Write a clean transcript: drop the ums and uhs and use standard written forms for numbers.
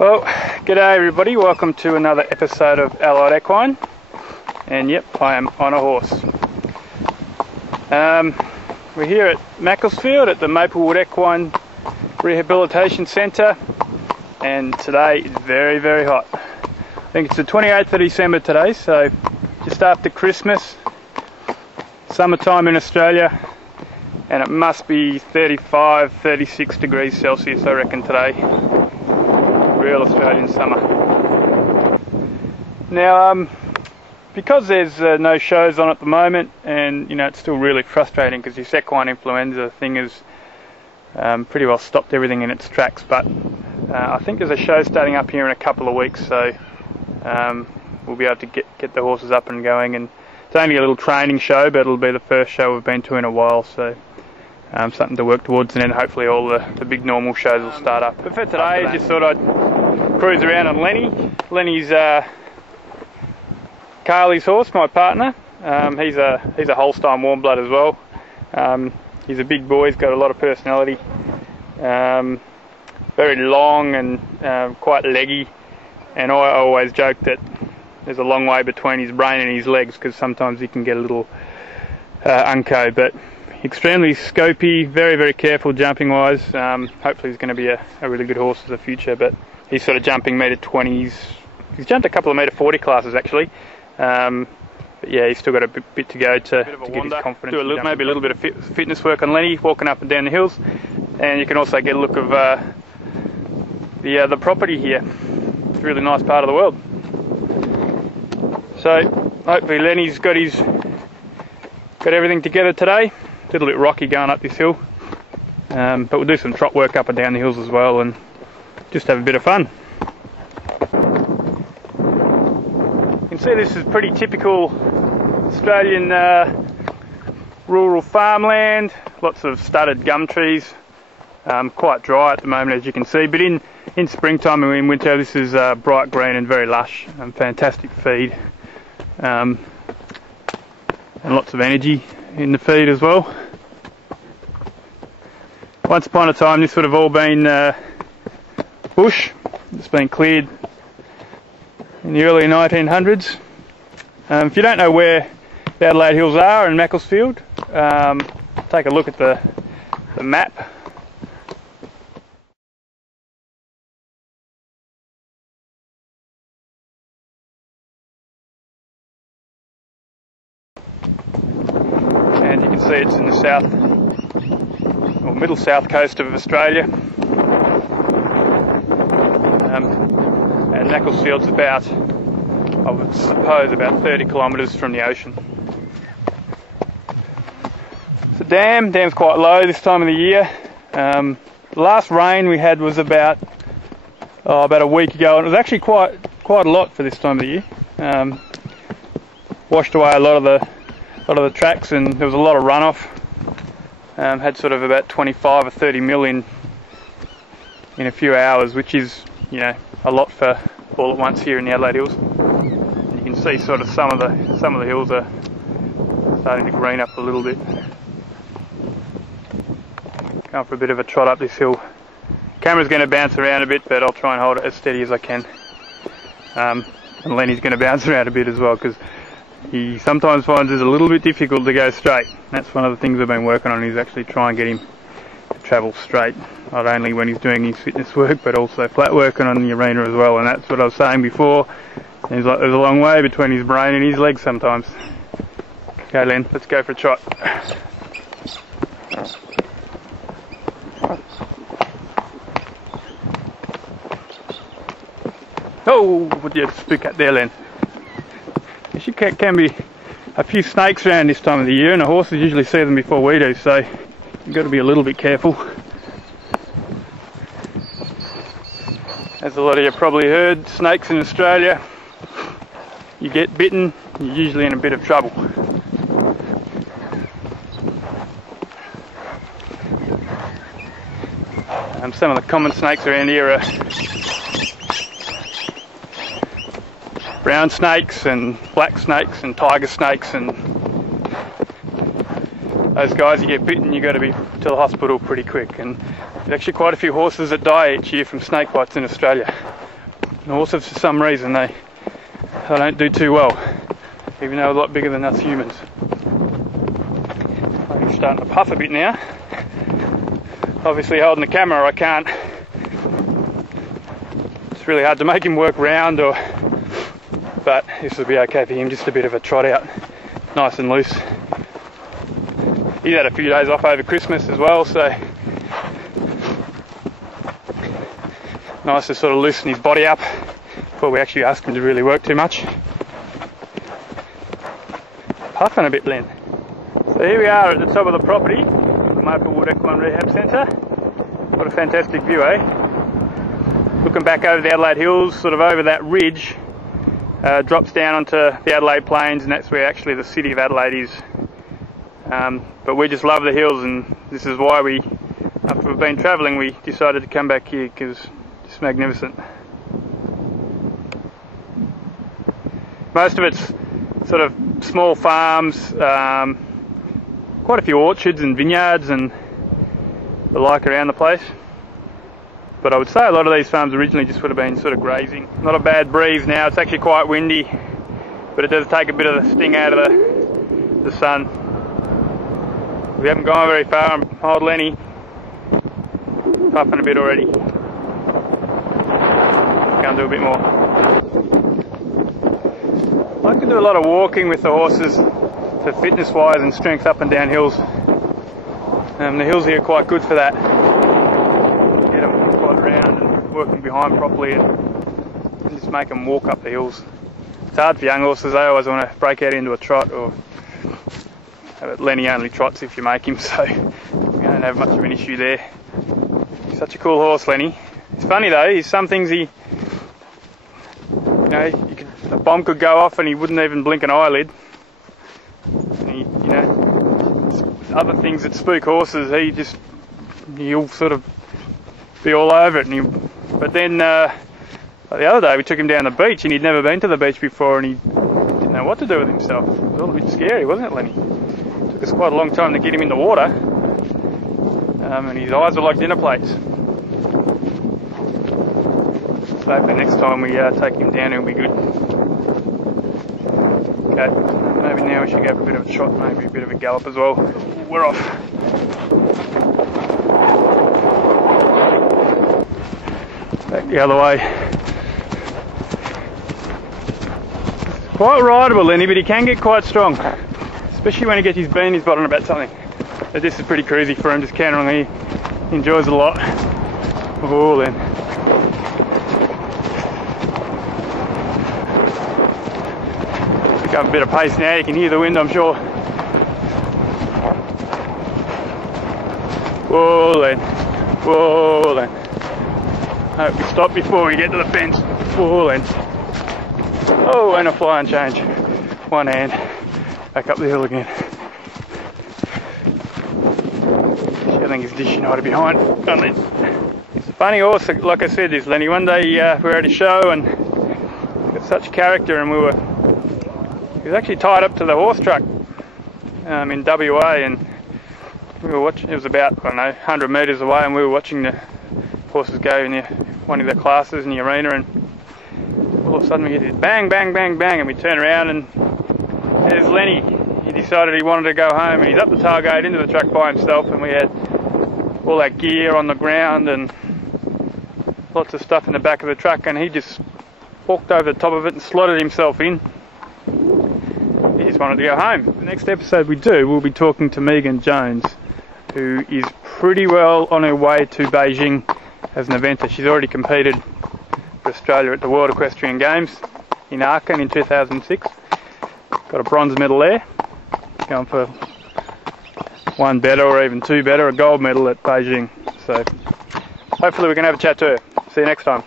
Well, g'day everybody, welcome to another episode of Allied Equine. And yep, I am on a horse. We're here at Macclesfield at the Maplewood Equine Rehabilitation Centre, and today is very, very hot. I think it's the 28th of December today, so just after Christmas, summertime in Australia, and it must be 35, 36 degrees Celsius I reckon today. Real Australian summer. Now, because there's no shows on at the moment, and you know it's still really frustrating because this equine influenza thing has pretty well stopped everything in its tracks. But I think there's a show starting up here in a couple of weeks, so we'll be able to get the horses up and going. And it's only a little training show, but it'll be the first show we've been to in a while, so something to work towards, and then hopefully all the big normal shows will start up. But for today, I just thought I'd cruise around on Lenny. Lenny's Carly's horse, my partner. He's a Holstein warm blood as well. He's a big boy. He's got a lot of personality. Very long and quite leggy. And I always joke that there's a long way between his brain and his legs because sometimes he can get a little unco. But extremely scopy, very, very careful jumping wise. Hopefully he's going to be a really good horse for the future. But he's sort of jumping metre 20s. He's jumped a couple of metre 40 classes actually. But yeah, he's still got a bit to go to get his confidence. Do maybe a little bit of fitness work on Lenny, walking up and down the hills, and you can also get a look of the property here. It's a really nice part of the world. So hopefully Lenny's got everything together today. A little bit rocky going up this hill, but we'll do some trot work up and down the hills as well, and just have a bit of fun. You can see this is pretty typical Australian rural farmland, lots of studded gum trees, quite dry at the moment as you can see, but in springtime and in winter this is bright green and very lush, and fantastic feed, and lots of energy in the feed as well. Once upon a time this would have all been bush. It's been cleared in the early 1900s. If you don't know where the Adelaide Hills are in Macclesfield, take a look at the map. And you can see it's in the south, or middle south coast of Australia. And Macclesfield's about, I would suppose, about 30 kilometres from the ocean. The dam's quite low this time of the year. The last rain we had was about a week ago, and it was actually quite a lot for this time of the year. Washed away a lot of the tracks, and there was a lot of runoff. Had sort of about 25 or 30 mil in a few hours, which is, you know, a lot for all at once here in the Adelaide Hills. And you can see sort of some of the hills are starting to green up a little bit. Going for a bit of a trot up this hill. Camera's going to bounce around a bit, but I'll try and hold it as steady as I can. And Lenny's going to bounce around a bit as well, because he sometimes finds it's a little bit difficult to go straight. That's one of the things I've been working on, is actually try and get him to travel straight, not only when he's doing his fitness work but also flat working on the arena as well. And that's what I was saying before, there's a long way between his brain and his legs sometimes. Okay Len, let's go for a trot. Oh, what did you spook at there Len? There can be a few snakes around this time of the year, and the horses usually see them before we do, so you've got to be a little bit careful. As a lot of you probably heard, snakes in Australia, you get bitten, you're usually in a bit of trouble. Some of the common snakes around here are brown snakes and black snakes and tiger snakes, and those guys, you get bitten, you got to be to the hospital pretty quick. And there's actually quite a few horses that die each year from snake bites in Australia. And horses, for some reason, they don't do too well, even though they're a lot bigger than us humans. I'm starting to puff a bit now. Obviously holding the camera I can't. It's really hard to make him work round, but this will be okay for him, just a bit of a trot out, nice and loose. He's had a few days off over Christmas as well, so nice to sort of loosen his body up before we actually ask him to really work too much. Puffing a bit, Len. So here we are at the top of the property, Maplewood Equine Rehab Centre. What a fantastic view, eh? Looking back over the Adelaide Hills, sort of over that ridge, drops down onto the Adelaide Plains, and that's where actually the city of Adelaide is. But we just love the hills, and this is why we, after we've been travelling, we decided to come back here, because it's magnificent. Most of it's sort of small farms, quite a few orchards and vineyards and the like around the place. But I would say a lot of these farms originally just would have been sort of grazing. Not a bad breeze now, it's actually quite windy, but it does take a bit of the sting out of the sun. We haven't gone very far. Old Lenny puffing a bit already. Go and do a bit more. I like to do a lot of walking with the horses for fitness wise and strength up and down hills. The hills here are quite good for that. Get them quite around and working behind properly, and just make them walk up the hills. It's hard for young horses, they always want to break out into a trot, but Lenny only trots if you make him, so we don't have much of an issue there. He's such a cool horse, Lenny. It's funny though, he's some things a bomb could go off and he wouldn't even blink an eyelid. And other things that spook horses, he'll sort of be all over it. But then the other day we took him down the beach, and he'd never been to the beach before, and he didn't know what to do with himself. It was all a bit scary, wasn't it, Lenny? It took us quite a long time to get him in the water, and his eyes were like dinner plates. So hopefully next time we take him down, he'll be good. Okay, maybe now we should go for a bit of a trot, maybe a bit of a gallop as well. We're off. Back the other way. Quite rideable, Lenny, but he can get quite strong, especially when he gets his beanies buttoned about something. But this is pretty cruisy for him, just cantering. He enjoys it a lot. Oh, Len. Pick up a bit of pace now, you can hear the wind, I'm sure. Whoa, Len. Whoa, Len. Hope we stop before we get to the fence. Whoa, Len. Oh, and a fly and change. One hand. Back up the hill again. I think he's dishing right behind. It's a funny horse, like I said, this Lenny. One day we were at a show and got such character, and he was actually tied up to the horse truck in WA, and we were watching. It was about, I don't know, 100 metres away, and we were watching the horses go in one of the classes in the arena, and all of a sudden we hear this bang, bang, bang, bang, and we turn around and there's Lenny. He decided he wanted to go home, and he's up the tailgate into the truck by himself, and we had all that gear on the ground and lots of stuff in the back of the truck, and he just walked over the top of it and slotted himself in. He just wanted to go home. The next episode we'll be talking to Megan Jones, who is pretty well on her way to Beijing as an eventer. She's already competed for Australia at the World Equestrian Games in Aachen in 2006. Got a bronze medal there. Going for one better or even two better, a gold medal at Beijing. So hopefully we can have a chat to her. See you next time.